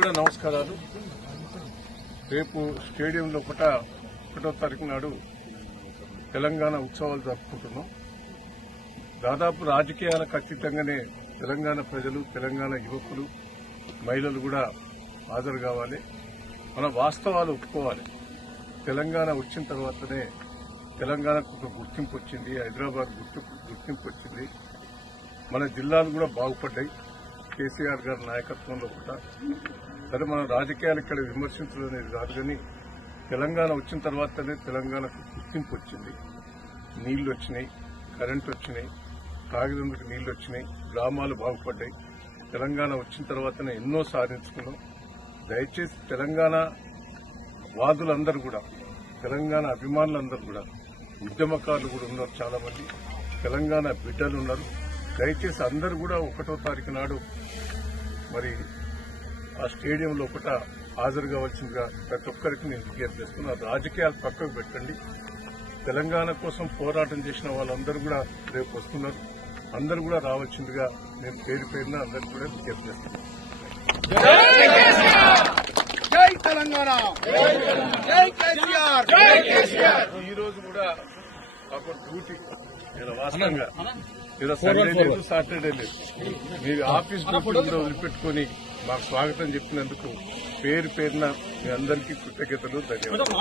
కూడా నమస్కారాలు. రేపు స్టేడియంలో ఒకటో తారీఖు నాడు తెలంగాణ ఉత్సవాలు జరుపుకుంటున్నాం. దాదాపు రాజకీయాలకు అతీతంగానే తెలంగాణ ప్రజలు, తెలంగాణ యువకులు, మహిళలు కూడా హాజరు కావాలి. మన వాస్తవాలు ఒప్పుకోవాలి. తెలంగాణ వచ్చిన తర్వాతనే తెలంగాణకు ఒక గుర్తింపు వచ్చింది, హైదరాబాద్ గుర్తింపు వచ్చింది. మన జిల్లాలు కూడా బాగుపడ్డాయి కేసీఆర్ గారి నాయకత్వంలో కూడా. సరే, మన రాజకీయాలు ఇక్కడ విమర్శించడం అనేది కాదు, కానీ తెలంగాణ వచ్చిన తర్వాతనే తెలంగాణకు గుర్తింపు వచ్చింది. నీళ్లు వచ్చినాయి, కరెంటు వచ్చినాయి, తాగినందుకు నీళ్లు వచ్చినాయి, గ్రామాలు బాగుపడ్డాయి. తెలంగాణ వచ్చిన తర్వాతనే ఎన్నో సాధించుకున్నాం. దయచేసి తెలంగాణ వాదులందరూ కూడా, తెలంగాణ అభిమానులందరూ కూడా, ఉద్యమకారులు కూడా ఉన్నారు, చాలా మంది తెలంగాణ బిడ్డలు ఉన్నారు. దయచేసి అందరూ కూడా 1వ తారీఖు నాడు మరి ఆ స్టేడియంలో హాజరు కావాల్సిందిగా ప్రతి ఒక్కరికి నేను విజ్ఞప్తి చేస్తున్నా. రాజకీయాలు పక్కకు పెట్టండి. తెలంగాణ కోసం పోరాటం చేసిన వాళ్ళందరూ కూడా రేపు వస్తున్నారు. అందరూ కూడా రావాల్సిందిగా నేను పేరున అందరికీ కూడా విజ్ఞప్తి చేస్తున్నాను. జై తెలంగాణ, జై కేసీఆర్, జై కేసీఆర్. ఈ రోజు కూడా మాకు డ్యూటీ వాస్తవంగా సండే లేదు, సాటర్డే లేదు. మీరు ఆఫీస్ డ్యూటీ కూడా వదిలిపెట్టుకుని మాకు స్వాగతం చెప్పినందుకు పేరున మీ అందరికీ కృతజ్ఞతలు, ధన్యవాదాలు.